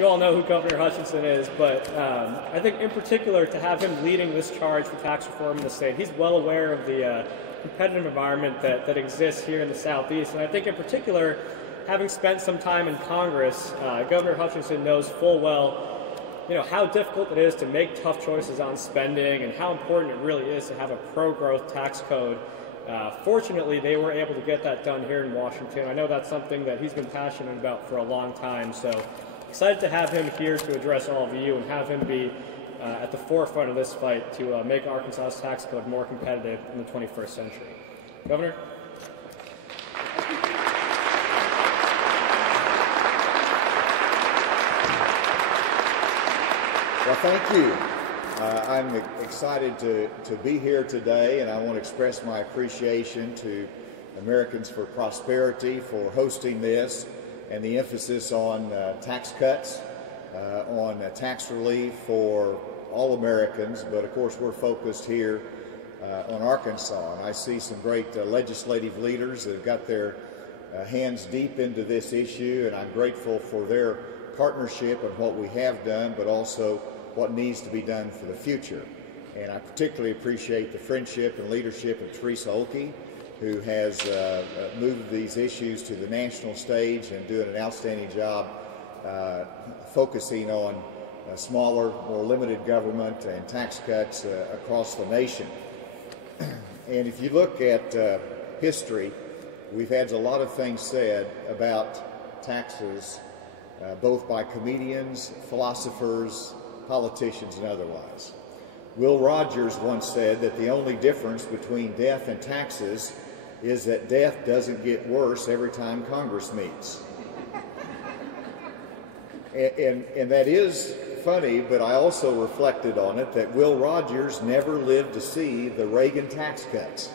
you all know who Governor Hutchinson is, but I think in particular to have him leading this charge for tax reform in the state, he's well aware of the competitive environment that exists here in the Southeast. And I think in particular, having spent some time in Congress, Governor Hutchinson knows full well how difficult it is to make tough choices on spending and how important it really is to have a pro-growth tax code. Fortunately, they were able to get that done here in Washington. I know that's something that he's been passionate about for a long time, so excited to have him here to address all of you and have him be at the forefront of this fight to make Arkansas's tax code more competitive in the 21st century. Governor? Well, thank you. I'm excited to be here today, and I want to express my appreciation to Americans for Prosperity for hosting this and the emphasis on tax cuts, on tax relief for all Americans, but of course we're focused here on Arkansas. And I see some great legislative leaders that have got their hands deep into this issue, and I'm grateful for their partnership and what we have done, but also what needs to be done for the future. And I particularly appreciate the friendship and leadership of Teresa Olkey, who has moved these issues to the national stage and doing an outstanding job focusing on smaller, more limited government and tax cuts across the nation. And if you look at history, we've had a lot of things said about taxes, both by comedians, philosophers, politicians, and otherwise. Will Rogers once said that the only difference between death and taxes is that death doesn't get worse every time Congress meets. and that is funny, but I also reflected on it that Will Rogers never lived to see the Reagan tax cuts.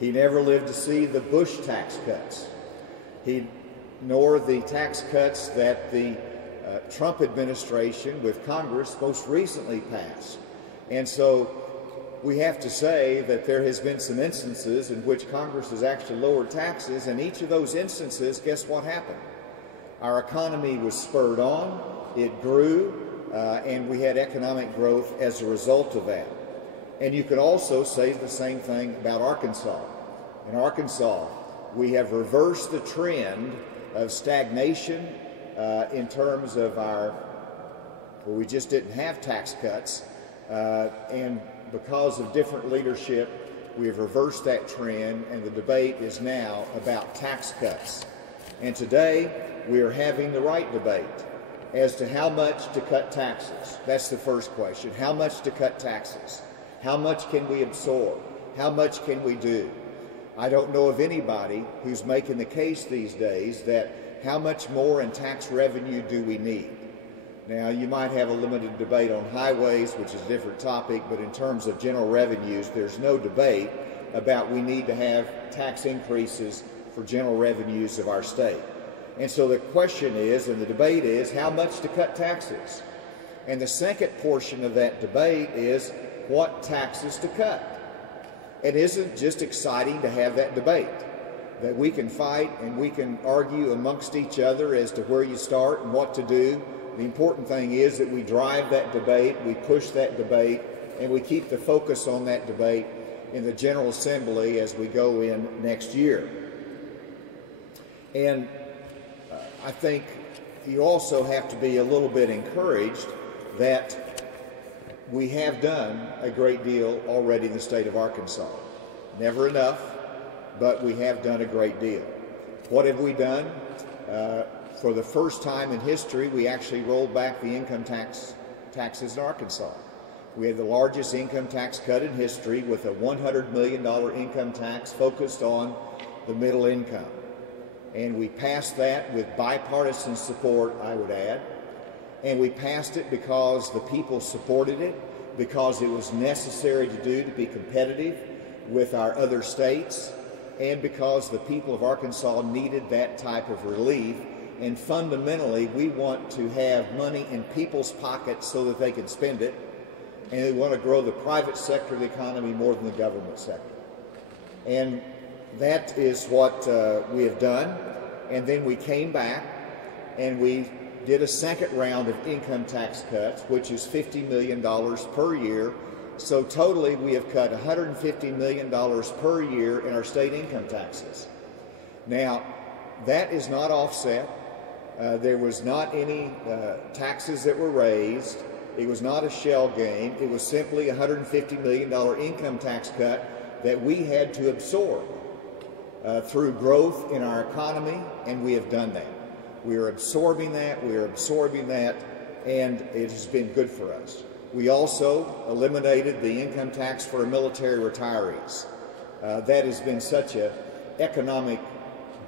He never lived to see the Bush tax cuts, nor the tax cuts that the Trump administration with Congress most recently passed. And so we have to say that there has been some instances in which Congress has actually lowered taxes, and each of those instances, guess what happened? Our economy was spurred on, it grew, and we had economic growth as a result of that. And you could also say the same thing about Arkansas. In Arkansas, we have reversed the trend of stagnation in terms of we just didn't have tax cuts, and because of different leadership, we have reversed that trend, and the debate is now about tax cuts. And today, we are having the right debate as to how much to cut taxes. That's the first question. How much to cut taxes? How much can we absorb? How much can we do? I don't know of anybody who's making the case these days that how much more in tax revenue do we need? Now, you might have a limited debate on highways, which is a different topic, but in terms of general revenues, there's no debate about we need to have tax increases for general revenues of our state. And so the question is, and the debate is, how much to cut taxes? And the second portion of that debate is what taxes to cut. It isn't just exciting to have that debate, that we can fight and we can argue amongst each other as to where you start and what to do. The important thing is that we drive that debate, we push that debate, and we keep the focus on that debate in the General Assembly as we go in next year. And I think you also have to be a little bit encouraged that we have done a great deal already in the state of Arkansas. Never enough, but we have done a great deal. What have we done? For the first time in history, we actually rolled back the income taxes in Arkansas. We had the largest income tax cut in history with a $100 million income tax focused on the middle income. And we passed that with bipartisan support, I would add. And we passed it because the people supported it, because it was necessary to do to be competitive with our other states, and because the people of Arkansas needed that type of relief. And fundamentally, we want to have money in people's pockets so that they can spend it, and we want to grow the private sector of the economy more than the government sector. And that is what we have done. And then we came back and we did a second round of income tax cuts, which is $50 million per year. So totally we have cut $150 million per year in our state income taxes. Now, that is not offset. There was not any taxes that were raised. It was not a shell game. It was simply a $150 million income tax cut that we had to absorb through growth in our economy, and we have done that. We are absorbing that, and it has been good for us. We also eliminated the income tax for military retirees. That has been such an economic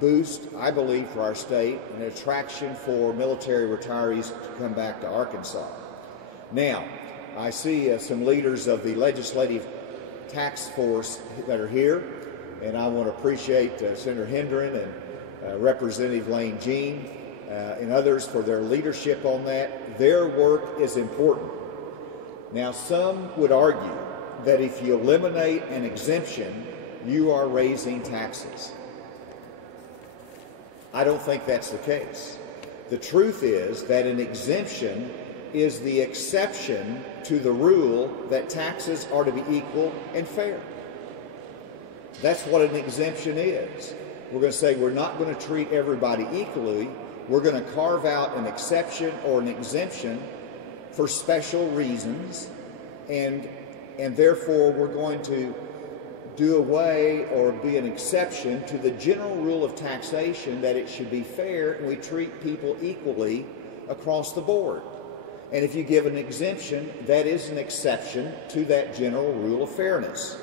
boost, I believe, for our state, an attraction for military retirees to come back to Arkansas. Now, I see some leaders of the legislative task force that are here, and I want to appreciate Senator Hendren and Representative Lane Jean and others for their leadership on that. Their work is important. Now, some would argue that if you eliminate an exemption, you are raising taxes. I don't think that's the case. The truth is that an exemption is the exception to the rule that taxes are to be equal and fair. That's what an exemption is. We're going to say we're not going to treat everybody equally. We're going to carve out an exception or an exemption for special reasons, and therefore we're going to do away or be an exception to the general rule of taxation that it should be fair and we treat people equally across the board. And if you give an exemption, that is an exception to that general rule of fairness.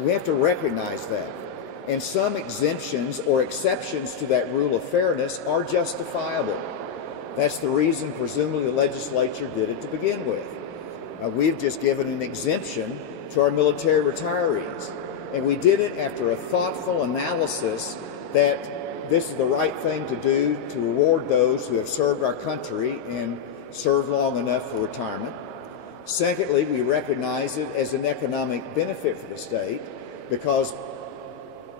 We have to recognize that. And some exemptions or exceptions to that rule of fairness are justifiable. That's the reason, presumably, the legislature did it to begin with. We've just given an exemption to our military retirees. And we did it after a thoughtful analysis that this is the right thing to do to reward those who have served our country and served long enough for retirement. Secondly, we recognize it as an economic benefit for the state because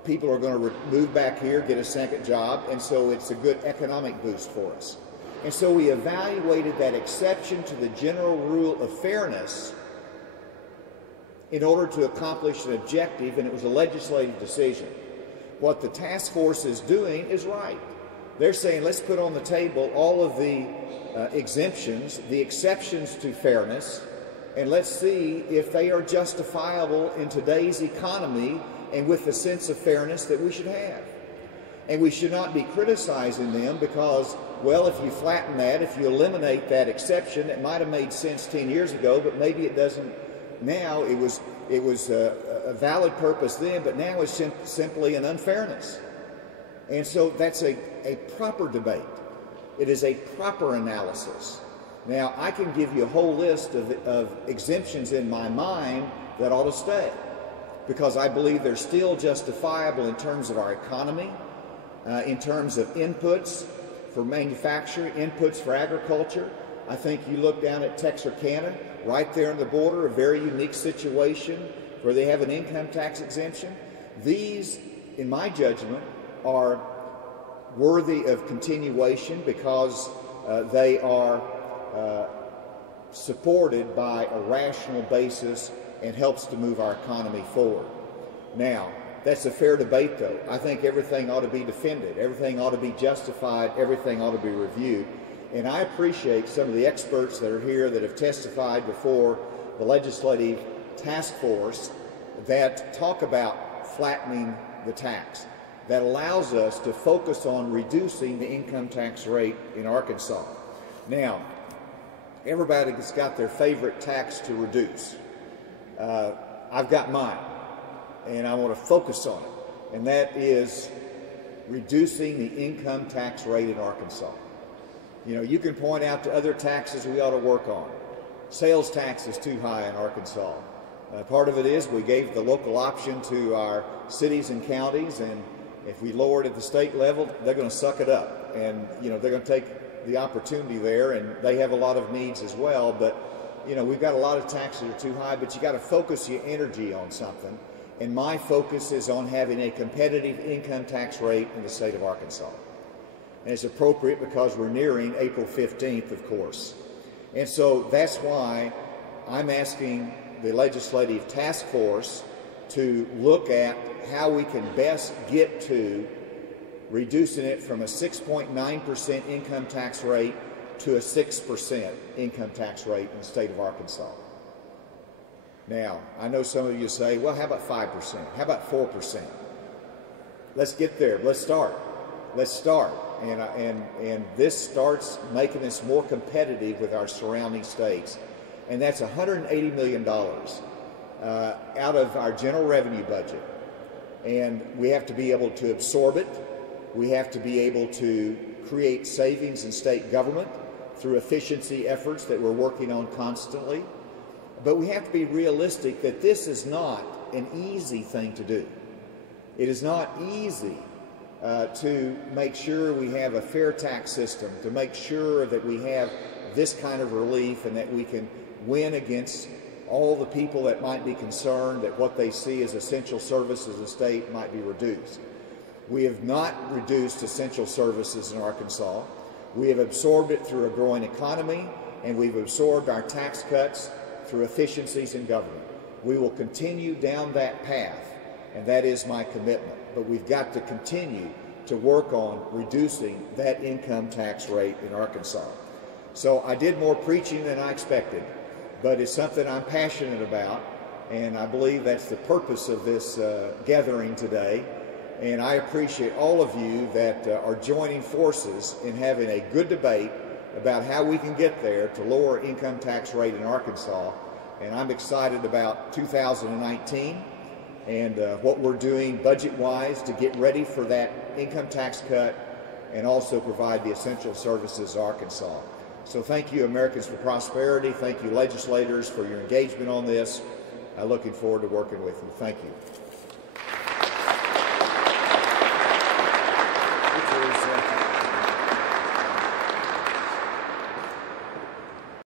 people are going to move back here, get a second job, and so it's a good economic boost for us. And so we evaluated that exception to the general rule of fairness in order to accomplish an objective, and it was a legislative decision. What the task force is doing is right. They're saying, let's put on the table all of the exemptions, the exceptions to fairness, and let's see if they are justifiable in today's economy and with the sense of fairness that we should have. And we should not be criticizing them because, well, if you flatten that, if you eliminate that exception, it might have made sense 10 years ago, but maybe it doesn't now. It was a valid purpose then, but now it's simply an unfairness. And so that's a proper debate. It is a proper analysis. Now, I can give you a whole list of exemptions in my mind that ought to stay because I believe they're still justifiable in terms of our economy, in terms of inputs for manufacturing, inputs for agriculture. I think you look down at Texarkana, right there on the border, a very unique situation where they have an income tax exemption. These, in my judgment, are worthy of continuation because they are supported by a rational basis and helps to move our economy forward. Now, that's a fair debate, though. I think everything ought to be defended. Everything ought to be justified. Everything ought to be reviewed. And I appreciate some of the experts that are here that have testified before the legislative task force that talk about flattening the tax. That allows us to focus on reducing the income tax rate in Arkansas. Now, everybody's got their favorite tax to reduce. I've got mine, and I want to focus on it, and that is reducing the income tax rate in Arkansas. You know, you can point out to other taxes we ought to work on. Sales tax is too high in Arkansas. Part of it is we gave the local option to our cities and counties, and if we lower it at the state level, they're going to suck it up. And, you know, they're going to take the opportunity there, and they have a lot of needs as well. But, you know, we've got a lot of taxes that are too high, but you got to focus your energy on something. And my focus is on having a competitive income tax rate in the state of Arkansas. And it's appropriate because we're nearing April 15th, of course. And so that's why I'm asking the legislative task force to look at how we can best get to reducing it from a 6.9% income tax rate to a 6% income tax rate in the state of Arkansas. Now, I know some of you say, well, how about 5%? How about 4%? Let's get there. Let's start. Let's start. And this starts making us more competitive with our surrounding states. And that's $180 million out of our general revenue budget. And we have to be able to absorb it. We have to be able to create savings in state government through efficiency efforts that we're working on constantly. But we have to be realistic that this is not an easy thing to do. It is not easy to make sure we have a fair tax system, to make sure that we have this kind of relief and that we can win against all the people that might be concerned that what they see as essential services in the state might be reduced. We have not reduced essential services in Arkansas. We have absorbed it through a growing economy, and we've absorbed our tax cuts through efficiencies in government. We will continue down that path, and that is my commitment. But we've got to continue to work on reducing that income tax rate in Arkansas. So I did more preaching than I expected, but it's something I'm passionate about, and I believe that's the purpose of this gathering today. And I appreciate all of you that are joining forces in having a good debate about how we can get there to lower income tax rate in Arkansas. And I'm excited about 2019 and what we're doing budget-wise to get ready for that income tax cut and also provide the essential services of Arkansas. So thank you, Americans for Prosperity. Thank you, legislators, for your engagement on this. I'm looking forward to working with you. Thank you.